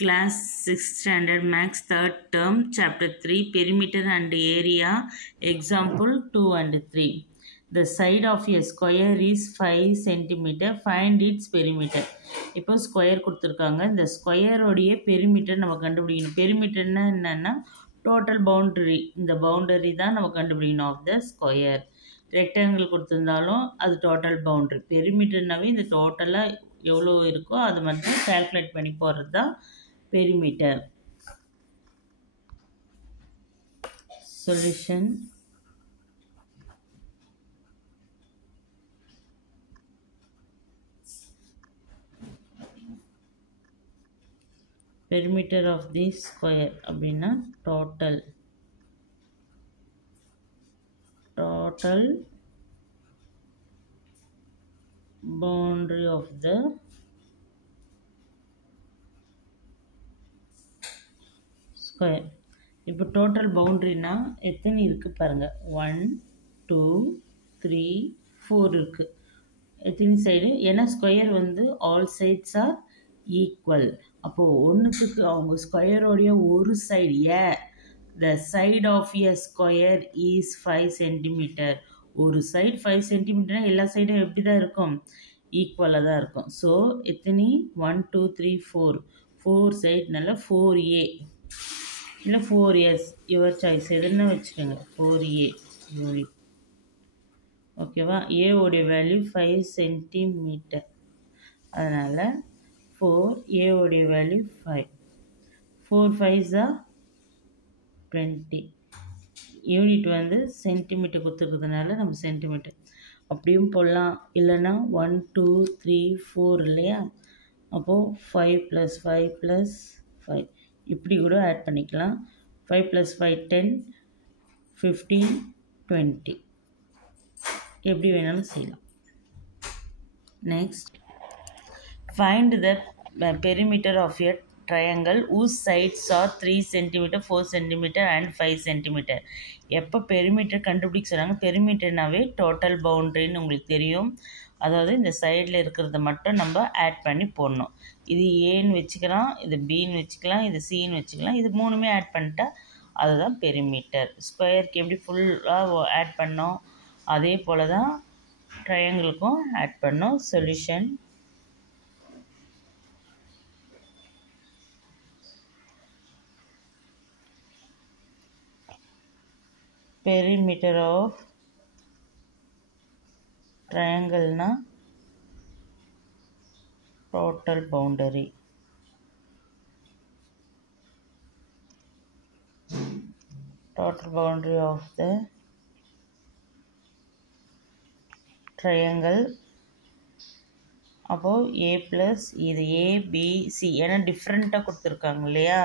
Class 6th Standard Max 3rd Term Chapter 3 Perimeter and Area Example 2 and 3. The side of a square is 5 cm. Find its perimeter. இப்போ square கொடுத்துருக்காங்க. இந்த ஸ்கொயரோடைய perimeter நம்ம கண்டுபிடிக்கணும். பெரிமீட்டர்னா என்னன்னா total boundary. இந்த boundary தான் நம்ம கண்டுபிடிக்கணும் ஆஃப் த ஸ்கொயர். ரெக்டாங்கிள் கொடுத்துருந்தாலும் அது டோட்டல் பவுண்டரி. பெரிமீட்டர்னாவே இந்த டோட்டலாக எவ்வளோ இருக்கோ அதை மட்டும் கால்குலேட் பண்ணி போகிறது தான் perimeter. Solution. Perimeter of this square அப்படின்னா total boundary of the square. இப்போ டோட்டல் பவுண்ட்ரினா எத்தனை இருக்குது பாருங்கள். 1 2 3 4 இருக்குது. எத்தனை சைடு? ஏன்னா ஸ்கொயர் வந்து ஆல் சைட்ஸ் ஆர் ஈக்குவல். அப்போது ஒன்றுத்துக்கு அவங்க ஸ்கொயரோடைய ஒரு side the side of a square is 5 centimetre. ஒரு சைடு 5 சென்டிமீட்டர்னா எல்லா சைடும் எப்படி தான் இருக்கும்? ஈக்குவலாக தான் இருக்கும். ஸோ எத்தனை? 1 2 3 4 சைடுனால 4a இல்லை 4s, யுவர் சாய்ஸ் எதுன்னு வச்சுக்கோங்க. 4a unit. ஓகேவா? ஏவோடைய வேல்யூ 5 சென்டிமீட்டர். அதனால் 4, ஏவோடைய வேல்யூ 5. 4 5s are 20. யூனிட் வந்து சென்டிமீட்டர் கொடுத்துருக்கிறதுனால நம்ம சென்டிமீட்டர் அப்படியும் போடலாம். இல்லைன்னா 1 2 3 4 இல்லையா? அப்போது 5 + 5 + 5 இப்படி கூட ஆட் பண்ணிக்கலாம். 5 + 5 10 15 20 எப்படி வேணாலும் செய்யலாம். Next, find the perimeter of a triangle whose sides are 3 cm, 4 cm and 5 cm. எப்போ பெரிமீட்டர் கண்டுபிடிக்க சொன்னாங்க? பெரிமீட்டர்னாவே டோட்டல் பவுண்ட்ரின்னு உங்களுக்கு தெரியும். அதாவது இந்த சைடில் இருக்கிறத மட்டும் நம்ம ஆட் பண்ணி போடணும். இது ஏன்னு வச்சுக்கலாம், இது பின்னு வச்சுக்கலாம், இது சின்னு வச்சுக்கலாம். இது மூணுமே ஆட் பண்ணிட்டா அதுதான் பெரிமீட்டர். ஸ்கொயருக்கு எப்படி ஃபுல்லாக ஆட் பண்ணோம் அதே போல் தான் ட்ரையாங்கிளுக்கும் ஆட் பண்ணோம். Solution. perimeter of triangle na total boundary. Total boundary of the triangle. அப்போ a plus இது a b c ஏன்னா டிஃப்ரெண்ட்டாக கொடுத்துருக்காங்க இல்லையா?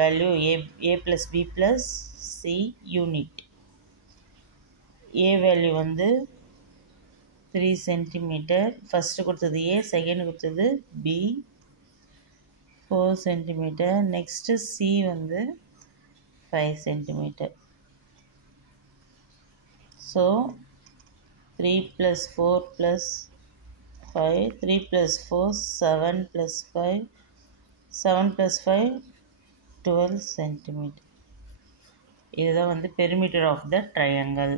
Value a plus b plus c unit. a value வந்து 3 சென்டிமீட்டர். ஃபஸ்ட்டு கொடுத்தது a, செகண்ட் கொடுத்தது b 4 சென்டிமீட்டர். நெக்ஸ்ட்டு c வந்து 5 சென்டிமீட்டர். So 3 + 4 + 5 3 + 4 7 + 5 7 + 5 12 centimetre. இதுதான் வந்து பெரிமீட்டர் ஆஃப் த ட்ரையாங்கிள்.